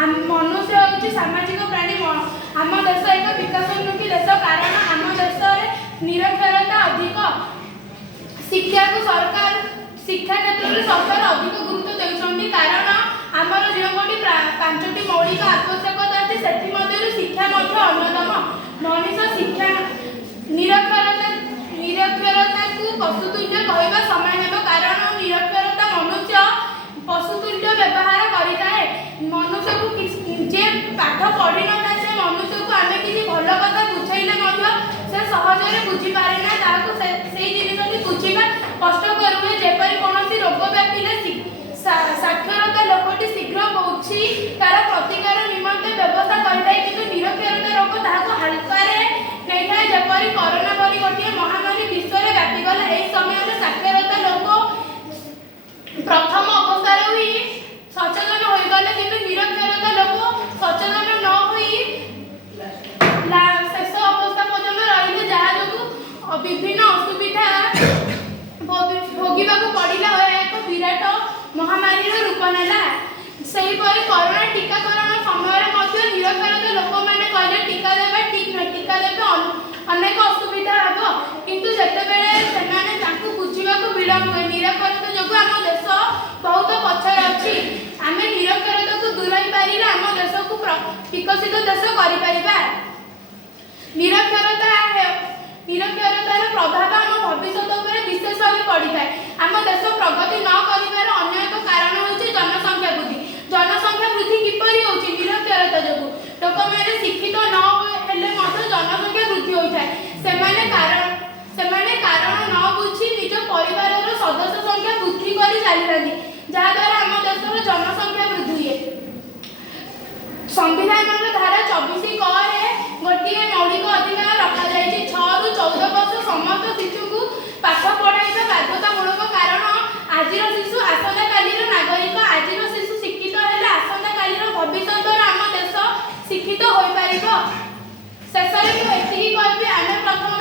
मनुष्य हूँ सामाजिक प्राणी। आम देश एक विकासोन्मुखी देश कारण आम देश निरक्षरता अधिक। शिक्षा को सरकार शिक्षा क्षेत्र में सरकार अधिक गुरुत्व देउछन्ति कारण आमर जो पांचटी मौलिक आवश्यकता अच्छी से शिक्षा अन्यतम। मनीष शिक्षा निरक्षरता को पशुतुल्य कहवा समय नेब कारण निरक्षरता मनुष्य पशुतुल्य व्यवहार करें। मनुष्य को जे पाठ पढ़ी न था से मनुष्य को आम किसी भल कथा बुझेले से सहजरे बुझीपारे ना से जिन बुझा कष्टकर हुए। जेपरी कौन रोग व्यापिले साक्षरता लोकटी शीघ्र पहुँची तार प्रतिकार निमंते व्यवस्था करें कि निरक्षरता रोग ताको हल्कारे नहीं था। जेपरी कोरोना परी गोटे महामारी विश्व में व्यापीगला। यही समय साक्षरता लोक प्रथम अवस्था हुई सचेतन हो गले कि निरक्षरता लोक सचेतन न हुई शेष अवस्था पर्यटन रही जहाँ जो विभिन्न असुविधा भोगवाक पड़ा एक विराट महामारी रूप नेला। सेहीपरि कोरोना टीकाकरण समय निरक्षरता लोक मैंने कहले टीका देवा ठीक न टीका देवे अनेक असुविधा हे किंतु जितेबाला से बुझा विलम्ब हुए। निरक्षरता जो आम देश बहुत पछरे अच्छी। आम निरक्षरता को दूर पारे आम देश को विकसित देश कर। निरक्षरतार प्रभाव आम भविष्य विशेष भाव पड़ी था। आम देश प्रगति न कर अन्य एक कारण हूँ जनसंख्या वृद्धि। जनसंख्या वृद्धि किपरि होची निरक्षरता जो लोक मैंने शिक्षित न हेले जनसंख्या वृद्धि होता है। सेमाने कारण न बुझी निज परिवार सदस्य संख्या वृद्धि कर चली जहाद्वारा आम देश जनसंख्या वृद्धि हुए। संविधान धारा 24 क गोटे मौलिक अधिकार रखा 6 ରୁ 14 वर्ष समस्त शिशु को पाठ पढ़ाई बाध्यतामूलक कारण आज शिशु आसंता कालीर नागरिक। आज शिशु शिक्षित हेले आसंता कालीर भविष्य आम देश शिक्षित हो पार। शेष कहबी आम प्रथम